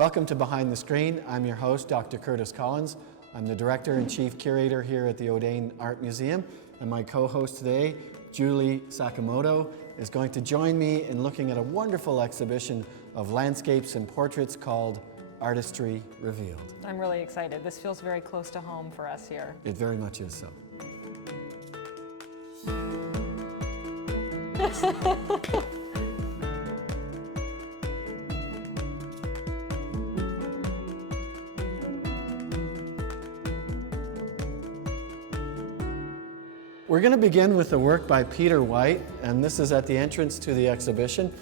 Welcome to Behind the Screen. I'm your host, Dr. Curtis Collins. I'm the Director and Chief Curator here at the O'Dane Art Museum, and my co-host today, Julie Sakamoto, is going to join me in looking at a wonderful exhibition of landscapes and portraits called Artistry Revealed. I'm really excited. This feels very close to home for us here. It very much is so. We're going to begin with a work by Peter White, and this is at the entrance to the exhibition.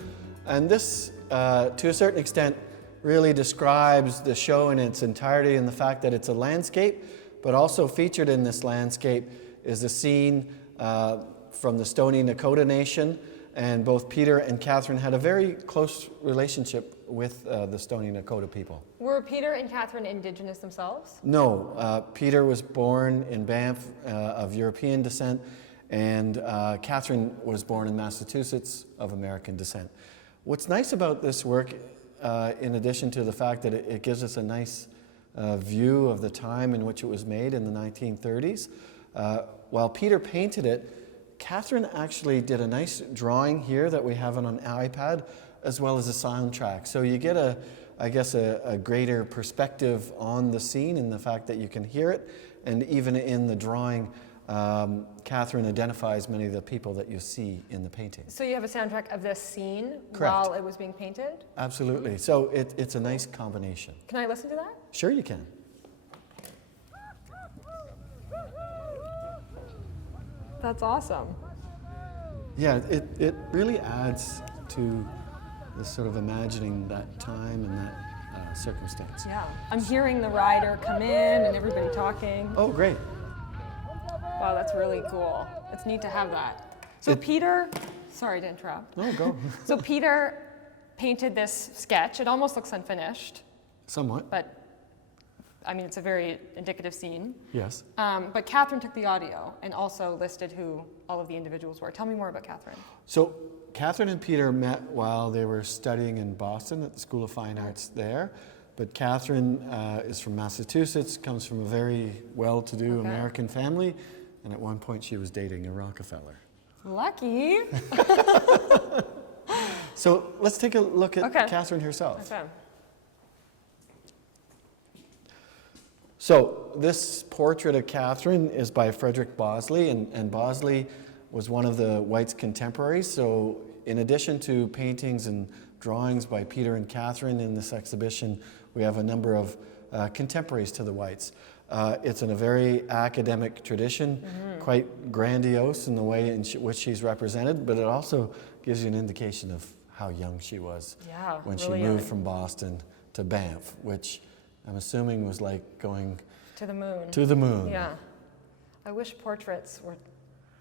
And this, to a certain extent, really describes the show in its entirety and the fact that it's a landscape, but also featured in this landscape is a scene from the Stoney Nakoda Nation, and both Peter and Catherine had a very close relationship with the Stoney Nakoda people. Were Peter and Catherine Indigenous themselves? No, Peter was born in Banff of European descent, and Catherine was born in Massachusetts of American descent. What's nice about this work, in addition to the fact that it gives us a nice view of the time in which it was made in the 1930s, while Peter painted it, Catherine actually did a nice drawing here that we have on an iPad, as well as a soundtrack. So you get a greater perspective on the scene and the fact that you can hear it. And even in the drawing, Catherine identifies many of the people that you see in the painting. So you have a soundtrack of this scene Correct. While it was being painted? Absolutely. So it's a nice combination. Can I listen to that? Sure you can. That's awesome. Yeah, it really adds to the sort of imagining that time and that circumstance. Yeah. I'm hearing the rider come in and everybody talking. Oh, great. Wow, that's really cool. It's neat to have that. So Peter, sorry to interrupt. No, go. So Peter painted this sketch. It almost looks unfinished, Somewhat. but I mean, it's a very indicative scene. Yes. But Catherine took the audio and also listed who all of the individuals were. Tell me more about Catherine. So Catherine and Peter met while they were studying in Boston at the School of Fine Arts there. But Catherine is from Massachusetts, comes from a very well-to-do American family, and at one point she was dating a Rockefeller. Lucky. So let's take a look at Catherine herself. Okay. So this portrait of Catherine is by Frederick Bosley, and Bosley was one of the Whites' contemporaries. So in addition to paintings and drawings by Peter and Catherine in this exhibition, we have a number of contemporaries to the Whites. It's in a very academic tradition, quite grandiose in the way in which she's represented, but it also gives you an indication of how young she was when she moved from Boston to Banff, which I'm assuming was like going to the moon. To the moon. Yeah. I wish portraits were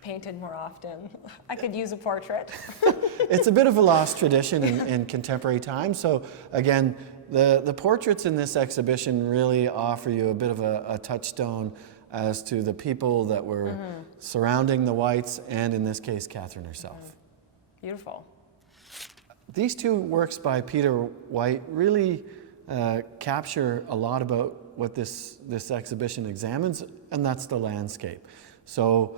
painted more often. I could use a portrait. It's a bit of a lost tradition in contemporary times. So again, the portraits in this exhibition really offer you a bit of a touchstone as to the people that were surrounding the Whites, and in this case, Catherine herself. Beautiful. These two works by Peter White really capture a lot about what this exhibition examines, and that's the landscape. So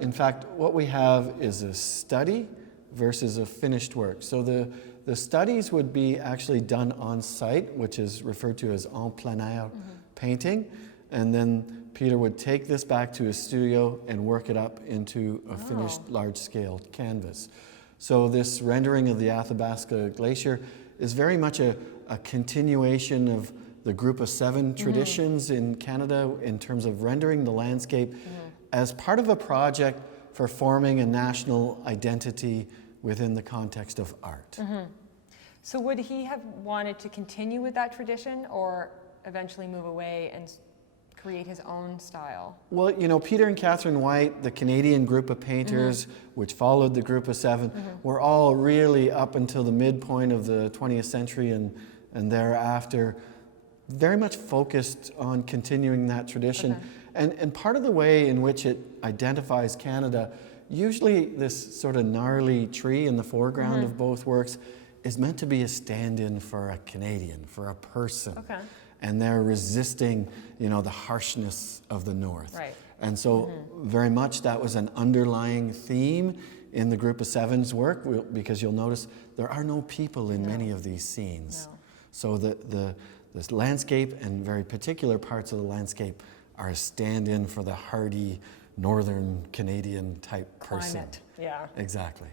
in fact, what we have is a study versus a finished work. So the studies would be actually done on site, which is referred to as en plein air painting, and then Peter would take this back to his studio and work it up into a finished large-scale canvas. So this rendering of the Athabasca Glacier is very much a continuation of the Group of Seven traditions in Canada in terms of rendering the landscape as part of a project for forming a national identity within the context of art. So would he have wanted to continue with that tradition or eventually move away and create his own style? Well, you know, Peter and Catherine White, the Canadian group of painters, which followed the Group of Seven, were all really up until the midpoint of the 20th century and thereafter very much focused on continuing that tradition. And part of the way in which it identifies Canada, usually this sort of gnarly tree in the foreground of both works, is meant to be a stand-in for a Canadian, for a person. Okay. And they're resisting, you know, the harshness of the North. Right. And so very much that was an underlying theme in the Group of Seven's work, because you'll notice there are no people in many of these scenes. No. So this landscape and very particular parts of the landscape are a stand-in for the hardy Northern Canadian type person. Climate. Yeah. Exactly.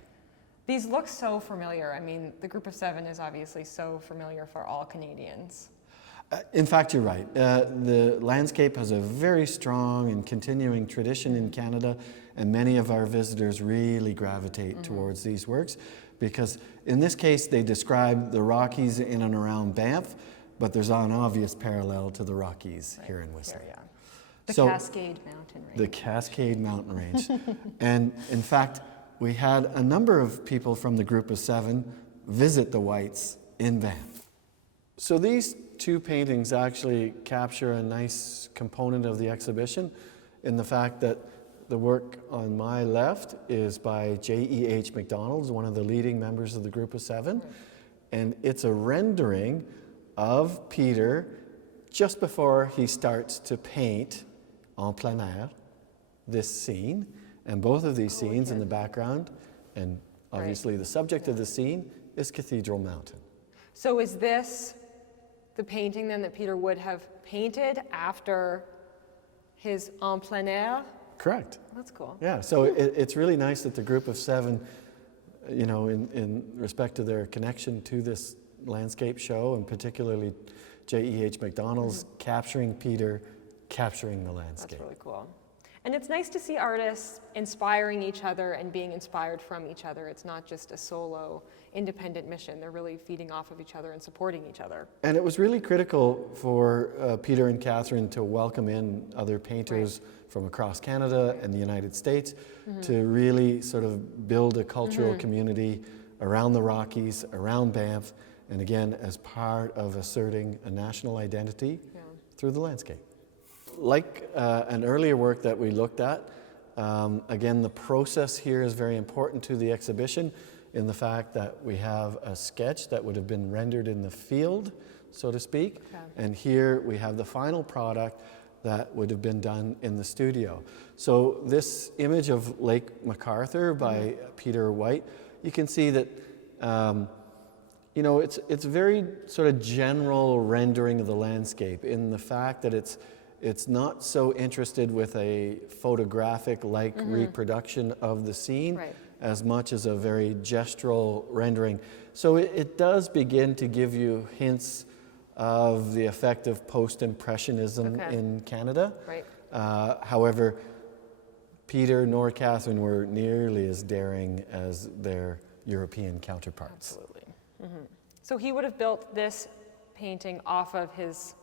These look so familiar. I mean, the Group of Seven is obviously so familiar for all Canadians. In fact, you're right. The landscape has a very strong and continuing tradition in Canada, and many of our visitors really gravitate towards these works because in this case they describe the Rockies in and around Banff, but there's an obvious parallel to the Rockies here in Whistler. Here, yeah. The So- Cascade Mountain Range. The Cascade Mountain Range. And in fact, we had a number of people from the Group of Seven visit the Whites in Banff. So these two paintings actually capture a nice component of the exhibition in the fact that the work on my left is by J.E.H. MacDonald, one of the leading members of the Group of Seven, and it's a rendering of Peter just before he starts to paint en plein air this scene, and both of these scenes in the background, and obviously the subject of the scene is Cathedral Mountain. So is this the painting then that Peter would have painted after his en plein air? Correct. That's cool. Yeah, so it's really nice that the Group of Seven, you know, in respect to their connection to this landscape show, and particularly J.E.H. MacDonald's capturing Peter, capturing the landscape. That's really cool. And it's nice to see artists inspiring each other and being inspired from each other. It's not just a solo, independent mission. They're really feeding off of each other and supporting each other. And it was really critical for Peter and Catherine to welcome in other painters from across Canada and the United States to really sort of build a cultural community around the Rockies, around Banff, and again, as part of asserting a national identity through the landscape. Like an earlier work that we looked at, again, the process here is very important to the exhibition in the fact that we have a sketch that would have been rendered in the field, so to speak, and here we have the final product that would have been done in the studio. So this image of Lake MacArthur by Peter White, you can see that you know, it's very sort of general rendering of the landscape in the fact that it's not so interested with a photographic-like reproduction of the scene as much as a very gestural rendering. So it does begin to give you hints of the effect of post-impressionism in Canada. However, Peter nor Catherine were nearly as daring as their European counterparts. Absolutely. So he would have built this painting off of his,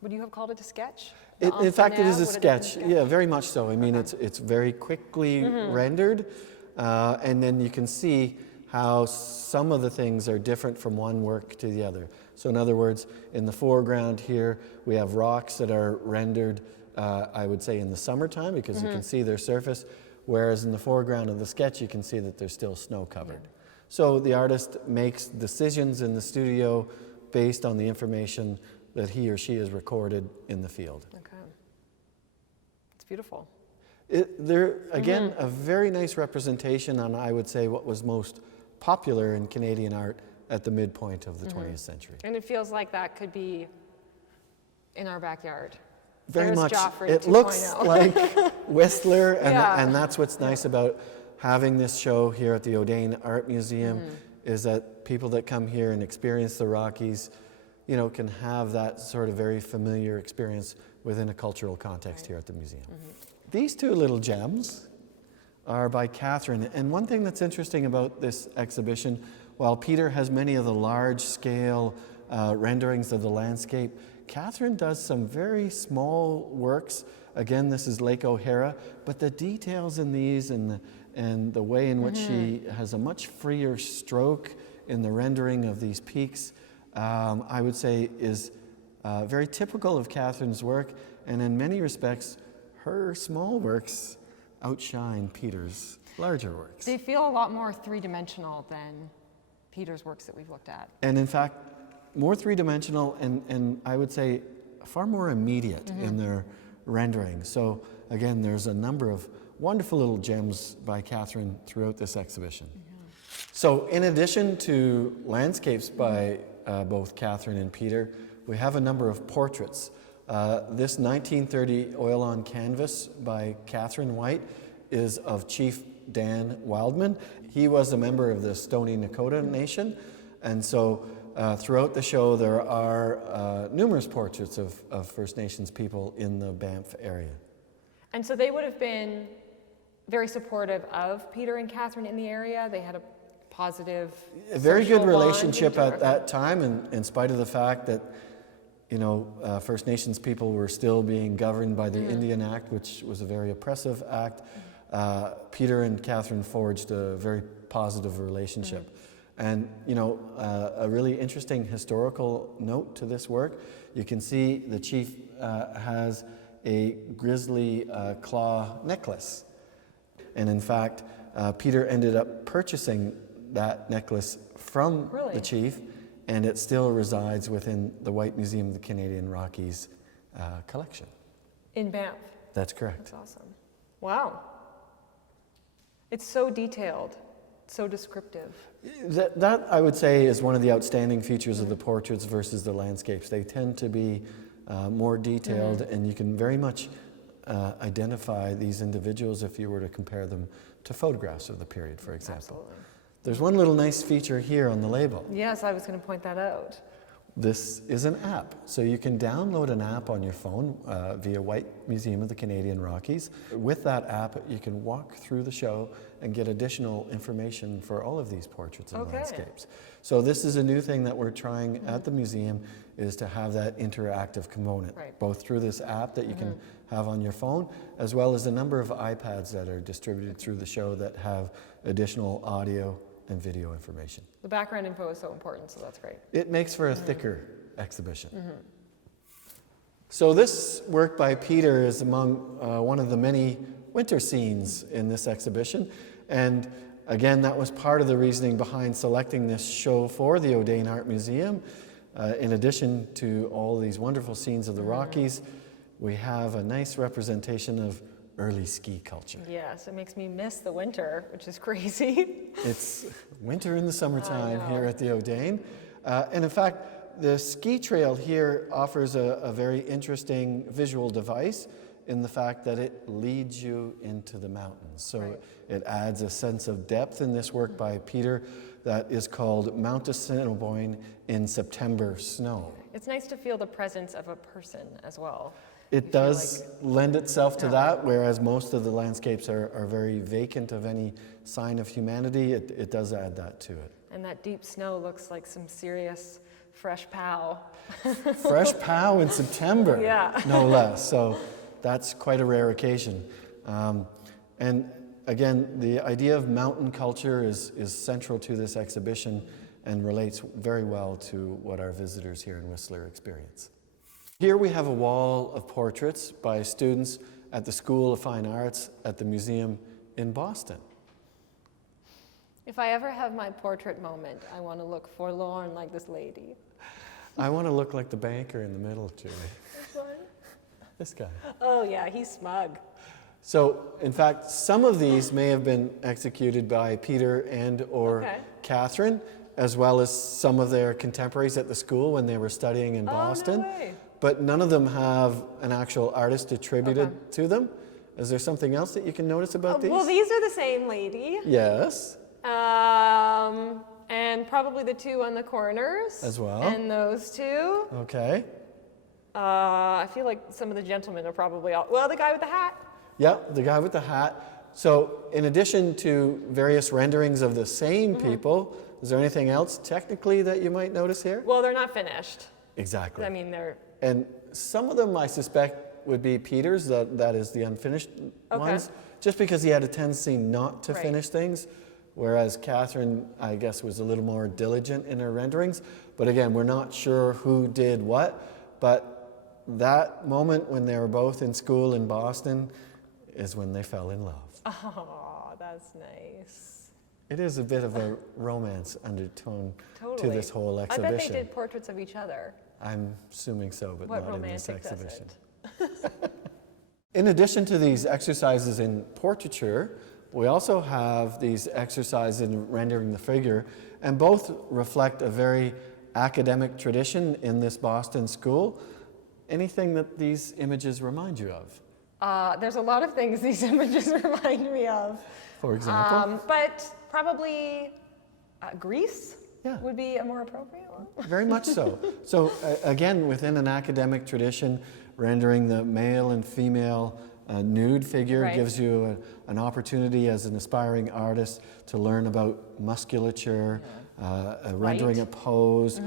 would you have called it a sketch? In fact, it is a sketch. Yeah, very much so. I mean, it's very quickly rendered, and then you can see how some of the things are different from one work to the other. So in other words, in the foreground here, we have rocks that are rendered, I would say, in the summertime because you can see their surface, whereas in the foreground of the sketch, you can see that they're still snow covered. So the artist makes decisions in the studio based on the information that he or she has recorded in the field. Okay. It's beautiful. They're, again, a very nice representation on, I would say, what was most popular in Canadian art at the midpoint of the 20th century. And it feels like that could be in our backyard. Very There's much. Joffrey It 2.0. looks like Whistler, and, Yeah. and that's what's nice about having this show here at the O'Dane Art Museum, is that people that come here and experience the Rockies, you know, can have that sort of very familiar experience within a cultural context here at the museum. These two little gems are by Catherine, and one thing that's interesting about this exhibition, while Peter has many of the large-scale renderings of the landscape, Catherine does some very small works. Again, this is Lake O'Hara, but the details in these and the way in which she has a much freer stroke in the rendering of these peaks, I would say is very typical of Catherine's work, and in many respects, her small works outshine Peter's larger works. They feel a lot more three-dimensional than Peter's works that we've looked at. And in fact, more three-dimensional and I would say far more immediate in their rendering. So again, there's a number of wonderful little gems by Catherine throughout this exhibition. So in addition to landscapes by both Catherine and Peter, we have a number of portraits. This 1930 oil on canvas by Catherine White is of Chief Dan Wildman. He was a member of the Stoney Nakoda Nation, and so throughout the show there are numerous portraits of First Nations people in the Banff area. And so they would have been very supportive of Peter and Catherine in the area. They had a positive, a very social good relationship bond. at that time, and in spite of the fact that First Nations people were still being governed by the Indian Act, which was a very oppressive act. Peter and Catherine forged a very positive relationship. And a really interesting historical note to this work, you can see the chief has a grizzly claw necklace. And in fact, Peter ended up purchasing that necklace from the chief, and it still resides within the White Museum of the Canadian Rockies collection. In Banff. That's correct. That's awesome. Wow. It's so detailed, so descriptive. That I would say is one of the outstanding features of the portraits versus the landscapes. They tend to be more detailed, and you can very much identify these individuals if you were to compare them to photographs of the period, for example. Absolutely. There's one little nice feature here on the label. Yes, I was going to point that out. This is an app. So you can download an app on your phone via White Museum of the Canadian Rockies. With that app, you can walk through the show and get additional information for all of these portraits and landscapes. So this is a new thing that we're trying at the museum, is to have that interactive component, both through this app that you can have on your phone, as well as a number of iPads that are distributed through the show that have additional audio and video information. The background info is so important, so that's great. It makes for a thicker exhibition. So this work by Peter is among one of the many winter scenes in this exhibition, and again, that was part of the reasoning behind selecting this show for the O'Dane Art Museum. In addition to all these wonderful scenes of the Rockies, we have a nice representation of early ski culture. Yes, it makes me miss the winter, which is crazy. It's winter in the summertime here at the O'Dane. And in fact, the ski trail here offers a very interesting visual device in the fact that it leads you into the mountains. So it adds a sense of depth in this work by Peter that is called Mount Assiniboine in September Snow. It's nice to feel the presence of a person as well. It does lend itself to that, whereas most of the landscapes are very vacant of any sign of humanity. It does add that to it. And that deep snow looks like some serious fresh pow. Fresh pow in September, no less. So that's quite a rare occasion. And again, the idea of mountain culture is central to this exhibition and relates very well to what our visitors here in Whistler experience. Here we have a wall of portraits by students at the School of Fine Arts at the museum in Boston. If I ever have my portrait moment, I want to look forlorn like this lady. I want to look like the banker in the middle, Julie. This one? This guy. Oh yeah, he's smug. So, in fact, some of these may have been executed by Peter and or Catherine, as well as some of their contemporaries at the school when they were studying in Boston. No way. But none of them have an actual artist attributed to them. Is there something else that you can notice about these? Well, these are the same lady. Yes. And probably the two on the corners. As well. And those two. Okay. I feel like some of the gentlemen are probably all, well, the guy with the hat. Yeah, the guy with the hat. So in addition to various renderings of the same people, is there anything else technically that you might notice here? Well, they're not finished. Exactly. I mean, they're... And some of them, I suspect, would be Peter's, that is the unfinished ones, just because he had a tendency not to finish things, whereas Catherine, I guess, was a little more diligent in her renderings. But again, we're not sure who did what, but that moment when they were both in school in Boston is when they fell in love. Oh, that's nice. It is a bit of a romance undertone Totally. to this whole I exhibition. bet they did portraits of each other. I'm assuming so, but What not in this romantic does exhibition. it? In addition to these exercises in portraiture, we also have these exercises in rendering the figure, and both reflect a very academic tradition in this Boston school. Anything that these images remind you of? There's a lot of things these images remind me of. For example? But probably Greece Yeah. would be a more appropriate one. Very much so. So again, within an academic tradition, rendering the male and female nude figure Right. gives you an opportunity as an aspiring artist to learn about musculature, rendering a pose,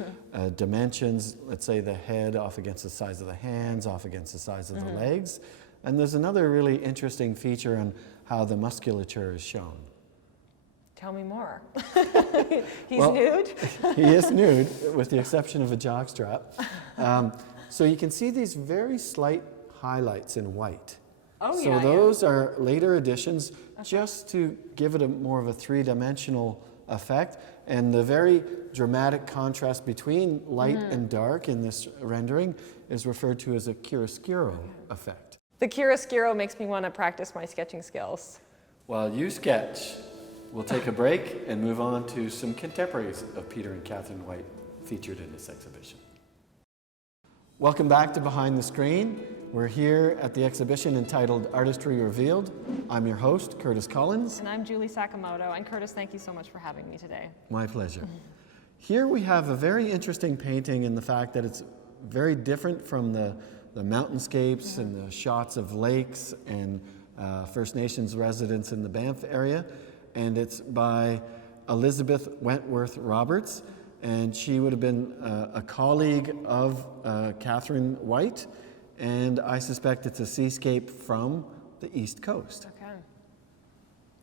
dimensions, let's say the head off against the size of the hands, off against the size of the legs. And there's another really interesting feature on how the musculature is shown. Tell me more. He's Well, nude? He is nude, with the exception of a jockstrap. So you can see these very slight highlights in white. Oh, So yeah, those are later additions just to give it a more of a three-dimensional effect. And the very dramatic contrast between light and dark in this rendering is referred to as a chiaroscuro effect. The chiaroscuro makes me want to practice my sketching skills. While you sketch, we'll take a break and move on to some contemporaries of Peter and Catherine White featured in this exhibition. Welcome back to Behind the Screen. We're here at the exhibition entitled Artistry Revealed. I'm your host, Curtis Collins. And I'm Julie Sakamoto. And Curtis, thank you so much for having me today. My pleasure. Here we have a very interesting painting in the fact that it's very different from the mountainscapes and the shots of lakes and First Nations residents in the Banff area. And it's by Elizabeth Wentworth Roberts. And she would have been a colleague of Catherine White. And I suspect it's a seascape from the East Coast. Okay.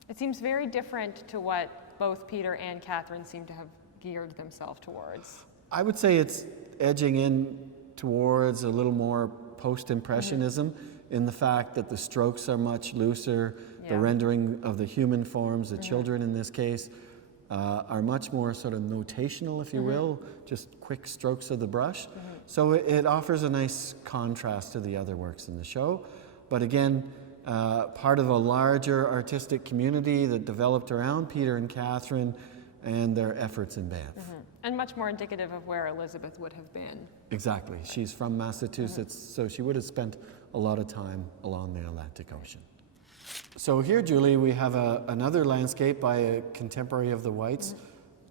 It seems very different to what both Peter and Catherine seem to have geared themselves towards. I would say it's edging in towards a little more post-impressionism in the fact that the strokes are much looser, the rendering of the human forms, the children in this case, are much more sort of notational, if you will, just quick strokes of the brush. So it offers a nice contrast to the other works in the show. But again, part of a larger artistic community that developed around Peter and Catherine and their efforts in Banff. And much more indicative of where Elizabeth would have been. Exactly. She's from Massachusetts, so she would have spent a lot of time along the Atlantic Ocean. So here, Julie, we have another landscape by a contemporary of the Whites,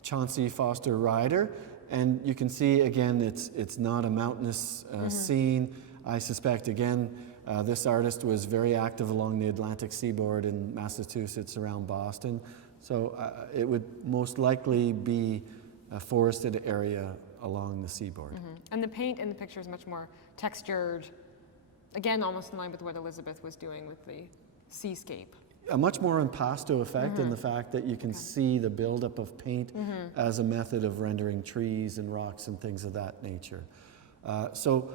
Chauncey Foster Ryder. And you can see, again, it's not a mountainous scene. I suspect, again, this artist was very active along the Atlantic seaboard in Massachusetts around Boston. So it would most likely be a forested area along the seaboard. And the paint in the picture is much more textured, again, almost in line with what Elizabeth was doing with the seascape. A much more impasto effect in the fact that you can see the buildup of paint as a method of rendering trees and rocks and things of that nature. So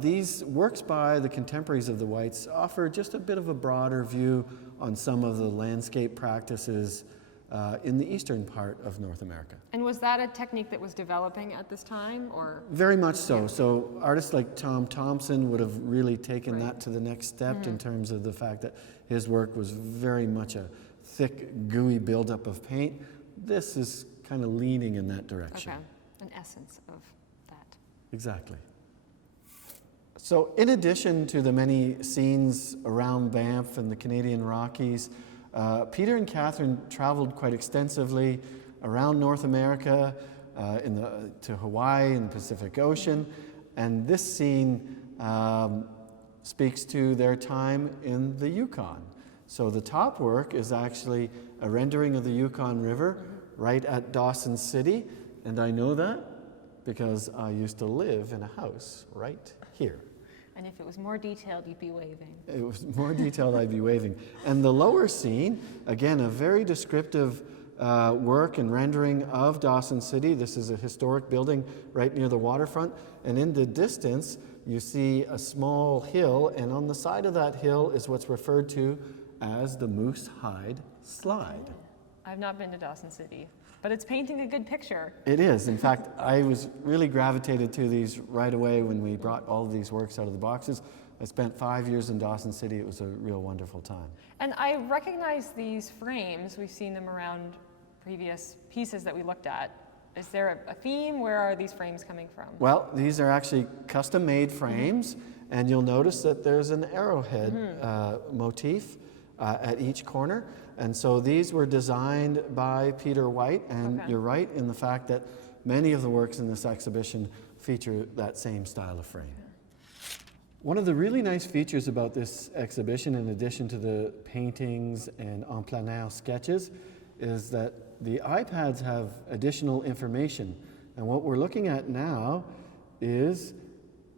these works by the contemporaries of the Whites offer just a bit of a broader view on some of the landscape practices in the eastern part of North America. And was that a technique that was developing at this time, or? Very much so. So artists like Tom Thompson would have really taken that to the next step in terms of the fact that his work was very much a thick, gooey buildup of paint. This is kind of leaning in that direction. Okay, an essence of that. Exactly. So in addition to the many scenes around Banff and the Canadian Rockies, Peter and Catherine traveled quite extensively around North America, to Hawaii and the Pacific Ocean, and this scene speaks to their time in the Yukon. So the top work is actually a rendering of the Yukon River right at Dawson City, and I know that because I used to live in a house right here. And if it was more detailed, you'd be waving. It was more detailed, I'd be waving. And the lower scene, again, a very descriptive work and rendering of Dawson City. This is a historic building right near the waterfront. And in the distance, you see a small hill, and on the side of that hill is what's referred to as the Moose Hide Slide. I've not been to Dawson City, but it's painting a good picture. It is. In fact, I was really gravitated to these right away when we brought all of these works out of the boxes. I spent 5 years in Dawson City. It was a real wonderful time. And I recognize these frames. We've seen them around previous pieces that we looked at. Is there a theme? Where are these frames coming from? Well, these are actually custom-made frames, and you'll notice that there's an arrowhead motif at each corner. And so these were designed by Peter White, and you're right in the fact that many of the works in this exhibition feature that same style of frame. One of the really nice features about this exhibition, in addition to the paintings and en plein air sketches, is that the iPads have additional information. And what we're looking at now is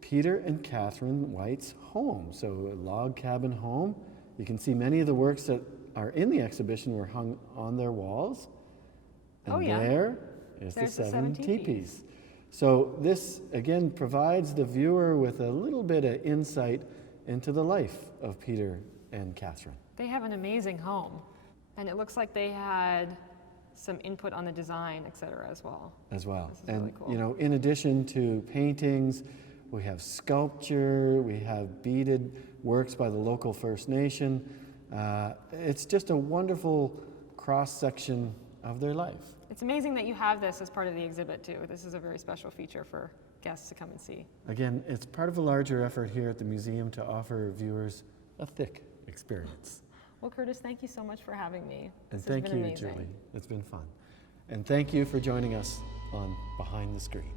Peter and Catherine White's home. So a log cabin home. You can see many of the works that are in the exhibition were hung on their walls. And there is the seven teepees. So this, again, provides the viewer with a little bit of insight into the life of Peter and Catherine. They have an amazing home. And it looks like they had some input on the design, et cetera, as well. As well. This is And, really cool. you know, in addition to paintings, we have sculpture, we have beaded works by the local First Nation. It's just a wonderful cross-section of their life. It's amazing that you have this as part of the exhibit, too. This is a very special feature for guests to come and see. Again, it's part of a larger effort here at the museum to offer viewers a thick experience. Well, Curtis, thank you so much for having me. And This has thank been you, amazing. Julie. It's been fun. And thank you for joining us on Behind the Screen.